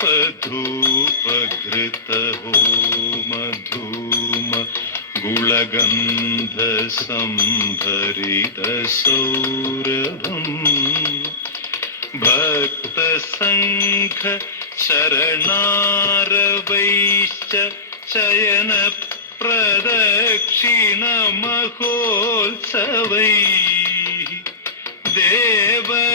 धूपधूपघृतहोमधूम गुलगन्धसम्भरितसौरभम् भक्तसङ्घ शरणारवैश्च शयनप्रदक्षिणमहोत्सवैः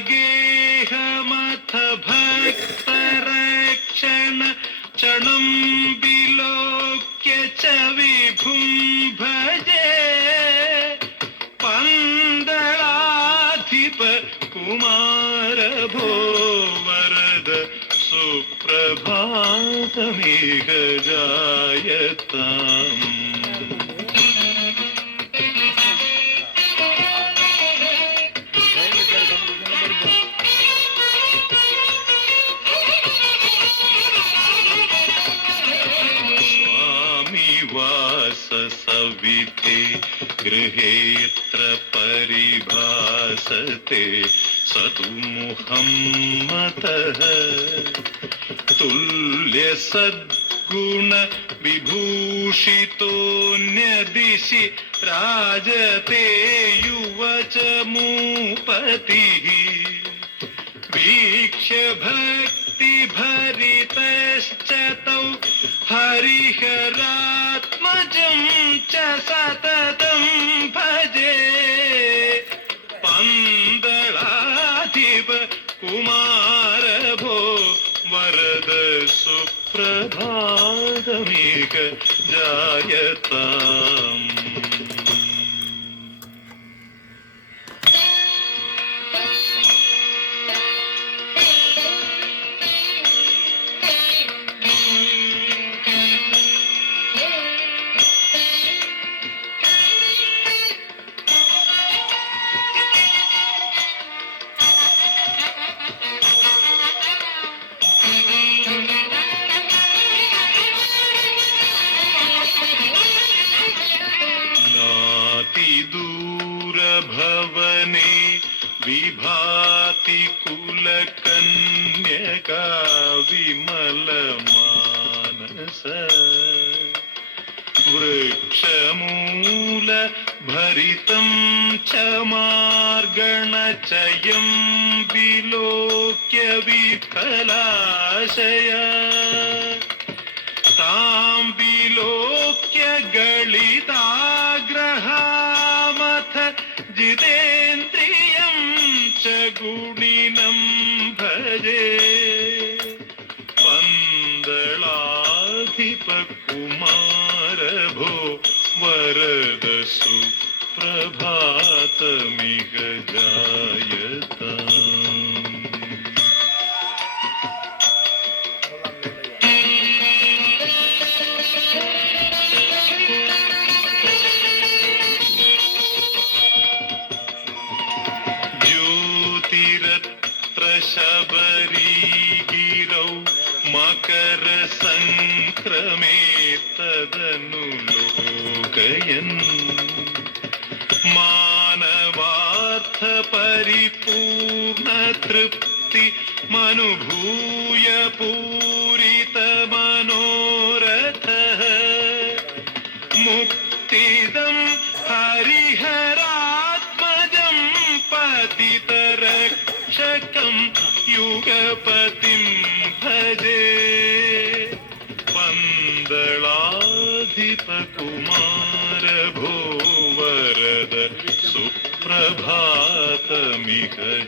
देवगेहमथ भक्तरक्षण क्षणं विलोक्य च विभुं भजे पन्दलाधिप कुमार भो वरद सुप्रभातमिह जायताम् सविते गृहेऽत्र परिभासते सतुमुहम्मतः तुल्यसद्गुण विभूषितोऽन्यदिशि राजते युवचमूपतिः वीक्ष्य भक्तिभरितश्च तौ हरिहरात्मजं च सततं भजे पन्दलाधिप कुमार भो वरद सुप्रभातमिह जायताम् भवने विभाति कुलकन्यका विमलमानस वृक्षमूल भरितं च मार्गणचयं विलोक्य विफलाशया तां विलोक्य गलिताग्रहामथ जितेन्द्रियं च गुणिनं भजे पन्दलाधिप कुमार भो वरद सुप्रभातमिह जायताम् शबरीगिरौ मकर संक्रमे तदनुलोकयन् मानवार्थ परिपूर्ण तृप्ति मनुभूय पूरित मनोरथः मुक्तिदं हरिहरात्मजं पतितरक्षकं युगपतिं भजे पन्दलाधिप कुमार भो वरद सुप्रभातमिह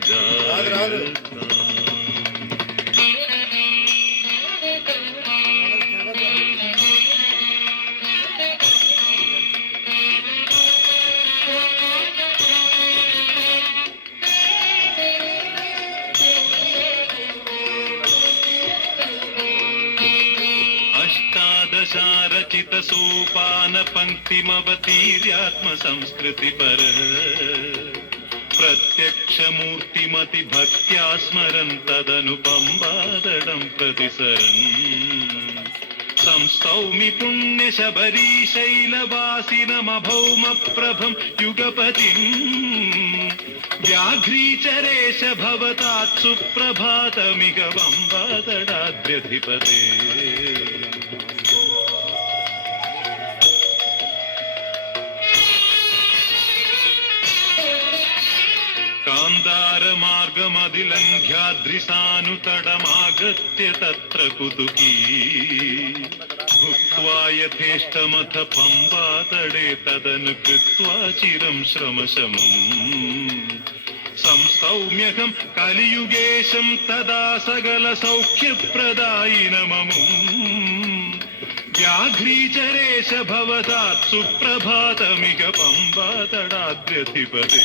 जायताम् रचित सोपान पंक्तिमवतीर्यात्म संस्कृति पर प्रत्यक्ष मूर्तिमति भक्त्या स्मरन् तदनुपम्बादडं प्रतिसरन् संस्तौमि पुण्य शबरीशैलवासिनमभौम प्रभं युगपतिम् व्याघ्रीचरेश भवतात् सुप्रभातमिह वम्बातडाद्र्यधिपते कान्दारमार्गमधिलङ्घ्याद्रिसानुतडमागत्य तत्र कुतुकी भुक्त्वा यथेष्टमथ पम्बातडे तदनु कृत्वा चिरं श्रमशमम् संस्तौम्यहं कलियुगेशं तदा सकलसौख्यप्रदायिनममुम् व्याघ्रीचरेश भवतात् सुप्रभातमिह पम्बातडाद्र्यधिपते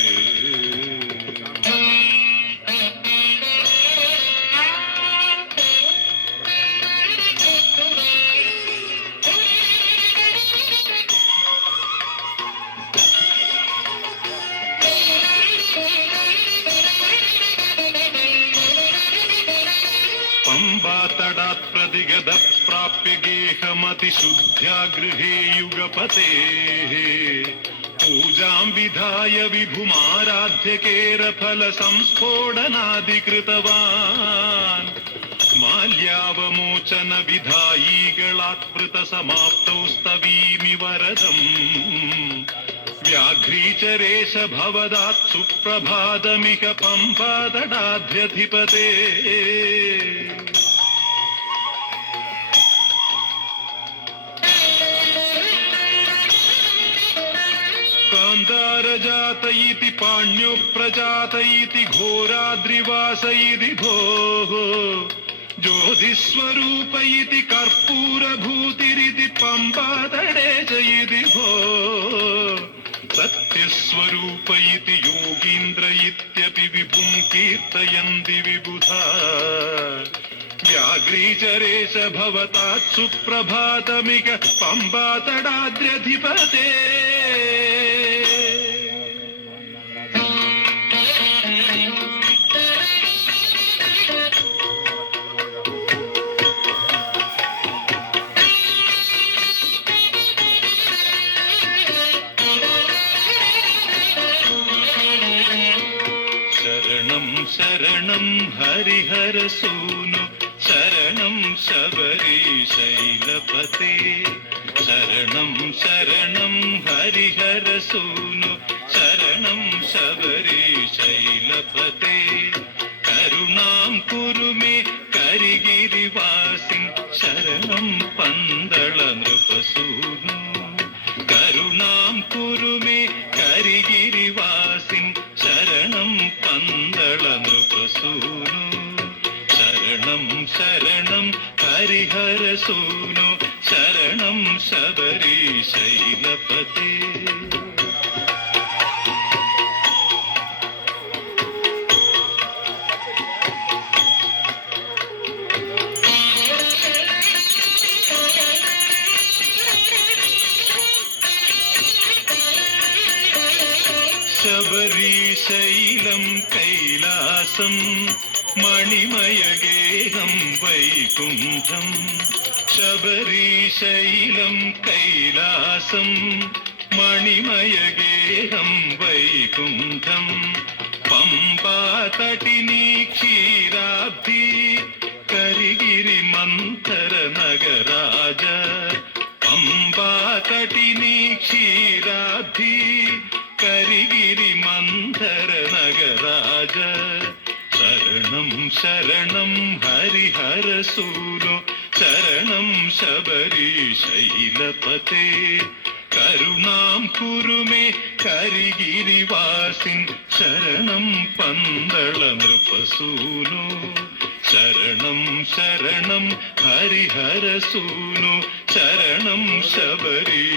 पम्बातडात् प्रतिगत प्राप्य गेहमतिशुद्ध्या गृहे युगपतेः पूजां विधाय विभुमाराध्य केरफलसंस्फोटनादिकृतवान् माल्यावमोचन विधायीगलात्पृत समाप्तौ स्तवीमि वरदम् व्याघ्रीचरेश भवदात् सुप्रभातमिह पम्बातडाद्र्यधिपते कान्तारजात इति पाण्यो प्रजात इति घोराद्रिवास इति भोः ज्योतिस्वरूप इति कर्पूरभूतिरिति पम्बातडे च इति भोः सत्यस्वरूप इति योगीन्द्र इत्यपि विभुं कीर्तयन्ति विबुधा व्याघ्रीचरेश भवतात् सुप्रभातमिह पम्बातडाद्र्यधिपते शरणं हरिहर सूनु शरणं शबरीशैलपते शरणं हरिहर सूनु शरणं शबरीशैलपते करुणां कुरु मे करिगिरिवासिन् शरणं पन्दळ नृपसूनु करुणां कुरु मे करिगिरिवासिन् शरणं पन्दळ नृपसूनु शरणं हरिहर सूनु शरणं शबरीशैलपते शबरीशैलं कैलासं मणिमयगेहं वैकुण्ठं शबरीशैलं कैलासं मणिमयगेहं वैकुण्ठं पम्बातटिनी क्षीराब्धि करिगिरिमन्थरनगराज पम्बातटिनी क्षीराब्धि करिगिरिमन्थरनगराज शरणं हरिहर सूनु शरणं शबरीशैलपते करुणां कुरु मे करिगिरिवासिन् शरणं पन्दळ नृपसूनु शरणं हरिहर सूनु शरणं शबरीशैलपते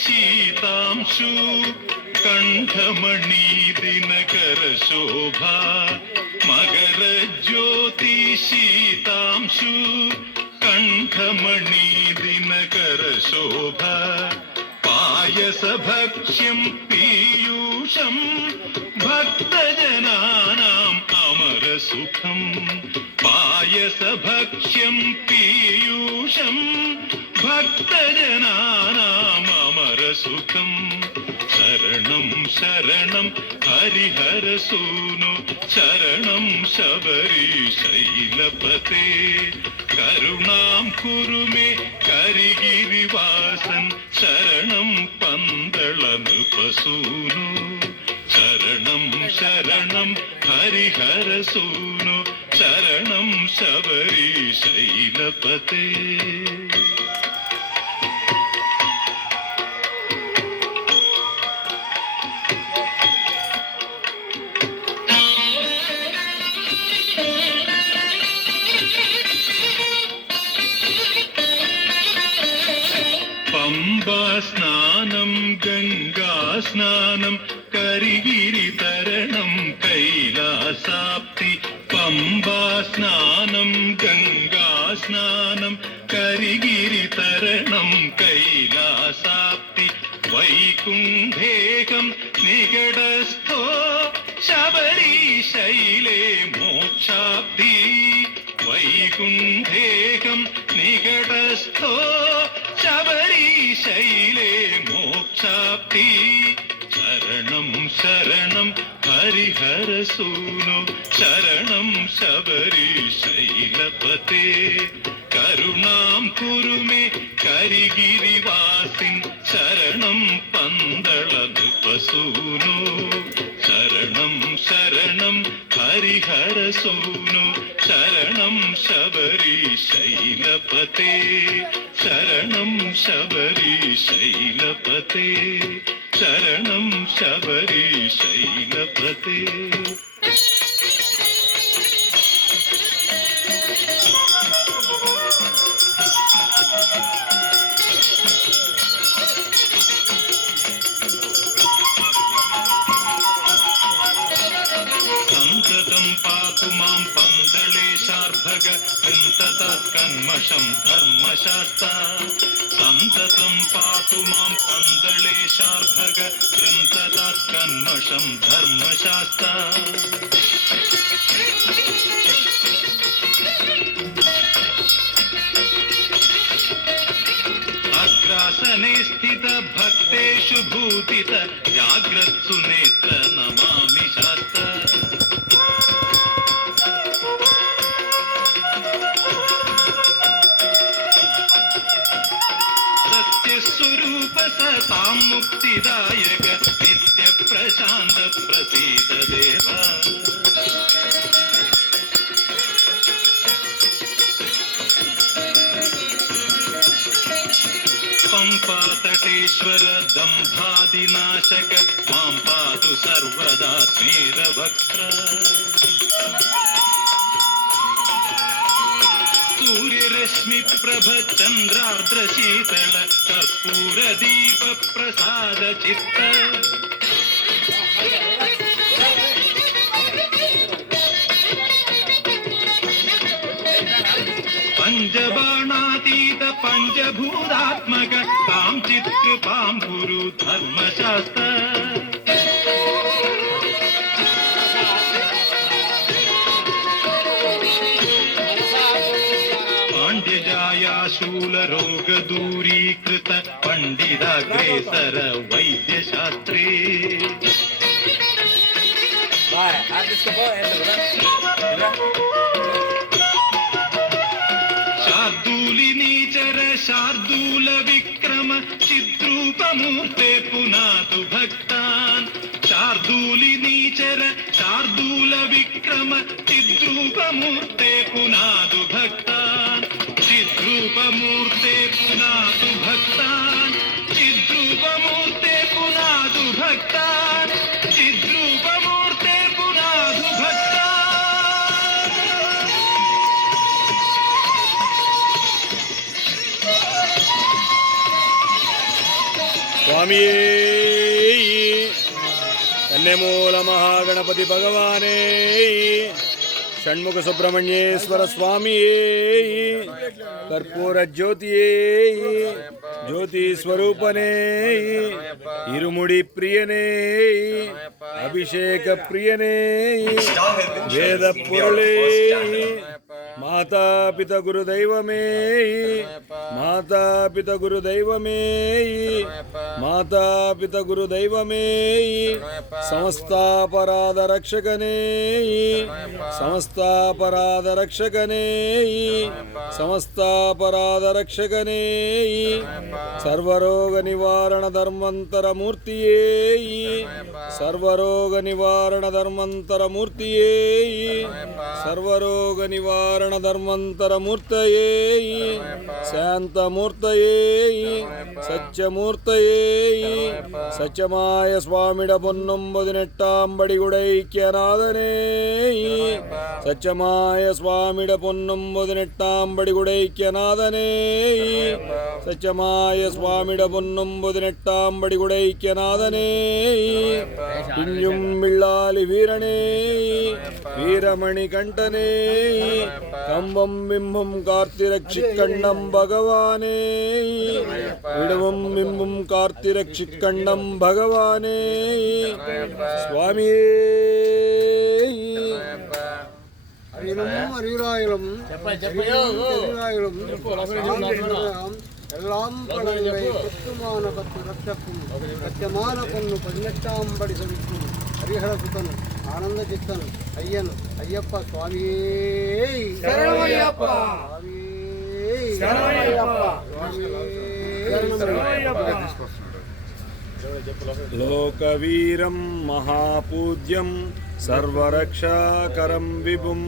शीतांशु कंठमणि दिनकर शोभा मकर ज्योति शीतांशु കണ്ഠമണി ദിനകര ശോഭ പായസഭക്ഷ്യം പീയൂഷം ഭക്തജനാനാം അമരസുഖം പായസഭക്ഷ്യം പീയൂഷം ഭക്തജനാനാം അമരസുഖം ശരണം ശരണം ഹരിഹരസൂനു ശരണം ശബരീശൈലപതേ കരുണാം കുരുമേ കരിഗിരിവാസൻ ശരണം പന്തള നൃപസൂനു ശരണം ശരണം ഹരിഹരസൂനു ശരണം ശബരീശൈലപതേ പമ്പാസ്നാനം ഗംഗാസ്നാനം കരിഗിരിതരണം കൈലാസാപ്തി പമ്പാസ്നാനം ഗംഗാസ്നാനം കരിഗിരിതരണം കൈലാസാപ്തി വൈകുണ്ഠേകം നികടസ്ഥോ ശബരീശൈലേ മോക്ഷാപ്തി വൈകുണ്ഠേകം നികടസ്ഥോ ശബരീശൈലേ മോക്ഷാപ്തി ശരണം ശരണം ഹരിഹരസൂനു ശരണം ശബരീശൈലപതേ കരുണാം കുരുമേ കരിഗിരിവാസിൻ ശരണം പന്തള നൃപസൂനു ശരണം ശരണം ഹരിഹരസൂനു ശരണം ശബരീശൈലപതേ ശരണം ശബരീശൈലപതേ ശരണം ശബരീശൈലപതേ സന്തതം പാതു മാം പന്തളേശാർഭക കന്മഷം ധർമ്മശാസ്ത്ര സന്തതം പാതു മാം പന്തളേശാർഭക കന്മഷം ധർമ്മശാസ്ത്ര അഗ്രാസനെ സ്ഥിത ഭക്തേഷു ഭൂതിത ജാഗ്രത്സു നേത്ര നമാമി ശാസ്ത്ര സത്യസ്വരൂപ സതാം മുക്തിദായക നിത്യ പ്രശാന്ത പ്രസീദ ദേവ പമ്പാതടേശ്വര ദംഭാദിനാശക മാം പാതു സർവദാ സ്മേരഭക്ത സൂര്യരശ്മി പ്രഭ ചന്ദ്രാർദ്ര ശീതള കർപ്പൂര ദീപ പ്രസാദ ചിത്ത പഞ്ചബാണാതീത പഞ്ചഭൂതാത്മക താം ചിത്കൃപാം ഗുരു ധർമ്മശാസ്ത്ര പാണ്ഡ്യജായാശൂലരോഗദൂരീകൃത പണ്ഡിതാഗ്രേസര വൈദ്യശാസ്ത്രേ शार्दूलिनीचर शार्दूल विक्रम चिद्रूपमूर्ते पुनातु भक्तान् शार्दूलिनीचर शार्दूल विक्रम चिद्रूपमूर्ते पुनातु भक्तान् चिद्रूपमूर्ते पुनातु भक्तान् चिद्रूपमूर्ते पुनातु भक्तान् चिद्रूपमूर्ते पुनातु भक्तान् സ്വാമിയേ കന്യമൂല മഹാഗണപതി ഭഗവാനേ ಷಣ್ಮುಖ ಸುಬ್ರಹ್ಮಣ್ಯೇಶ್ವರ ಸ್ವಾಮಿಯೇ ಕರ್ಪೂರ ಜ್ಯೋತಿಯೇ ಜ್ಯೋತಿ ಸ್ವರೂಪನೇ ಇರುಮುಡಿ ಪ್ರಿಯನೇ ಅಭಿಷೇಕ ಪ್ರಿಯನೇ ವೇದ ಪುರಳೇ ಮಾತಾ ಪಿತ ಗುರುದೈವಮೇ ಮಾತಾ ಪಿತ ಗುರುದೈವಮೇ ಮಾತಾ ಪಿತ ಗುರುದೈವಮೇ ಸಮಸ್ತಾಪರಾಧ ರಕ್ಷಕನೇ ಸಮಸ್ತಾಪರಾಧ ರಕ್ಷಕನೇ ಸಮಸ್ತಾಪರಾಧ ರಕ್ಷಕನೇ ಸರ್ವರೋಗ ನಿವಾರಣ ಧರ್ಮಾಂತರ ಮೂರ್ತಿಯೇ ಸರ್ವರೋಗ ನಿವಾರಣ ಧರ್ಮಾಂತರ ಮೂರ್ತಿಯೇ ಸರ್ವರೋಗ ನಿವಾರಣ ಧರ್ಮಾಂತರ ಮೂರ್ತಯೇ ಶಾಂತ ಮೂರ್ತಯೇ ಸತ್ಯಮೂರ್ತಯೇ ಸತ್ಯಮಾಯ ಸ್ವಾಮಿಡ പൊന്നൊമ്പതിനെട്ടാമ്പടികുടൈക്യനാഥനേ സത്യമായ സ്വാമിയുടെ പൊന്നൊമ്പതിനെട്ടാമ്പടികുടൈക്യനാഥനേ സത്യമായ സ്വാമിയുടെ പൊന്നൊമ്പതിനെട്ടാമ്പടികുടൈക്യനാഥനേ കുഞ്ഞും വിള്ളാലി വീരണേ വീരമണി കണ്ഠനേ കമ്പം ബിംബം കാർത്തിരക്ഷിക്കണ്ണം ഭഗവാനേ വിടവും ബിംബം കാർത്തിരക്ഷിക്കണ്ണം ഭഗവാനേ സ്വാമിയേ அறிவிலாயிரம் எல்லாம் கடலை கொத்துமான 10 லட்சக்கும் சத்தியமான பொண்ணு 18ஆம் படி சவிக்கும் ஹரிஹர சுதன் ஆனந்த சித்தன் ஐயன் ஐயப்ப சுவாமியே சரணமையப்பா சுவாமியே சரணமையப்பா சரணமையப்பா లోకవీరం మహాపూజ్యం సర్వరక్షాకరం విభుం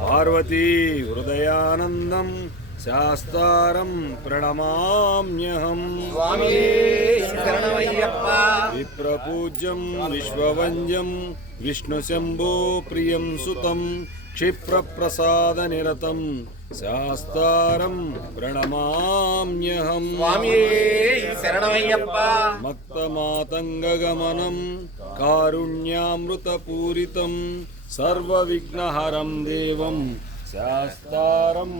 పార్వతీ హృదయానందం శాస్తారం ప్రణమామ్యహం విప్రపూజ్యం విశ్వవంద్యం విష్ణుశంభో ప్రియం సుతం క్షిప్రప్రసాదనిరతం శాస్తారం ప్రణమామ్యహం మక్తమాతంగగమనం కారుణ్యామృతపూరితం సర్వవిఘ్నహరం దేవం శాస్తారం